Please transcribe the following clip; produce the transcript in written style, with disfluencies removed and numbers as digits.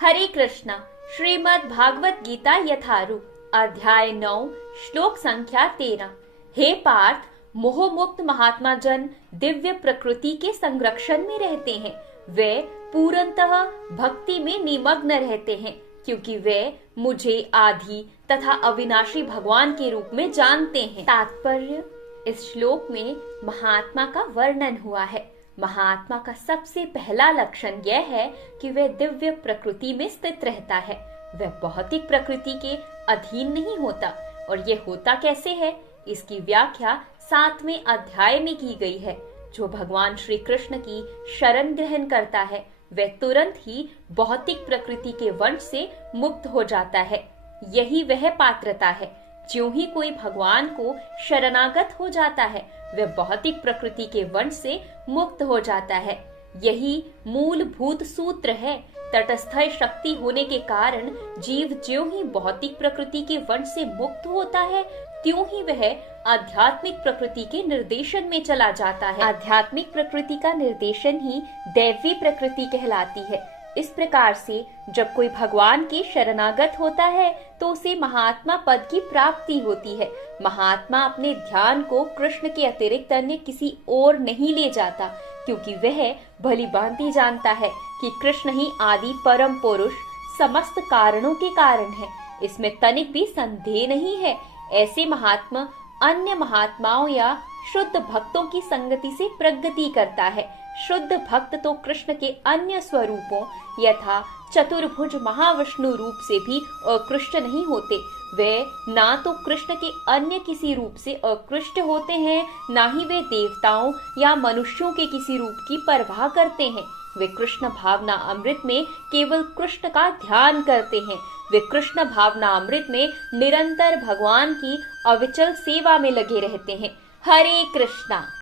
हरे कृष्णा। श्रीमद् भागवत गीता यथारूप अध्याय 9 श्लोक संख्या 13। हे पार्थ, मोह मुक्त महात्मा जन दिव्य प्रकृति के संरक्षण में रहते हैं। वे पूर्णतः भक्ति में निमग्न रहते हैं क्योंकि वे मुझे आदि तथा अविनाशी भगवान के रूप में जानते हैं। तात्पर्य: इस श्लोक में महात्मा का वर्णन हुआ है। महात्मा का सबसे पहला लक्षण यह है कि वह दिव्य प्रकृति में स्थित रहता है। वह भौतिक प्रकृति के अधीन नहीं होता। और यह होता कैसे है, इसकी व्याख्या 7वें अध्याय में की गई है। जो भगवान श्री कृष्ण की शरण ग्रहण करता है वह तुरंत ही भौतिक प्रकृति के वंश से मुक्त हो जाता है। यही वह पात्रता है। ज्यों ही कोई भगवान को शरणागत हो जाता है वह भौतिक प्रकृति के वंश से मुक्त हो जाता है। यही मूलभूत सूत्र है। तटस्थ शक्ति होने के कारण जीव ज्यों ही भौतिक प्रकृति के वंश से मुक्त होता है त्यों ही वह आध्यात्मिक प्रकृति के निर्देशन में चला जाता है। आध्यात्मिक प्रकृति का निर्देशन ही दैवी प्रकृति कहलाती है। इस प्रकार से जब कोई भगवान के शरणागत होता है तो उसे महात्मा पद की प्राप्ति होती है। महात्मा अपने ध्यान को कृष्ण के अतिरिक्त अन्य किसी और नहीं ले जाता क्योंकि वह भली भांति जानता है कि कृष्ण ही आदि परम पुरुष समस्त कारणों के कारण है। इसमें तनिक भी संदेह नहीं है। ऐसे महात्मा अन्य महात्माओं या शुद्ध भक्तों की संगति से प्रगति करता है। शुद्ध भक्त तो कृष्ण के अन्य स्वरूपों यथा चतुर्भुज महाविष्णु रूप से भी अकृष्ट नहीं होते। वे ना तो कृष्ण के अन्य किसी रूप से अकृष्ट होते हैं, ना ही वे देवताओं या मनुष्यों के किसी रूप की परवाह करते हैं। वे कृष्ण भावना अमृत में केवल कृष्ण का ध्यान करते हैं। वे कृष्ण भावना अमृत में निरंतर भगवान की अविचल सेवा में लगे रहते हैं। हरे कृष्णा।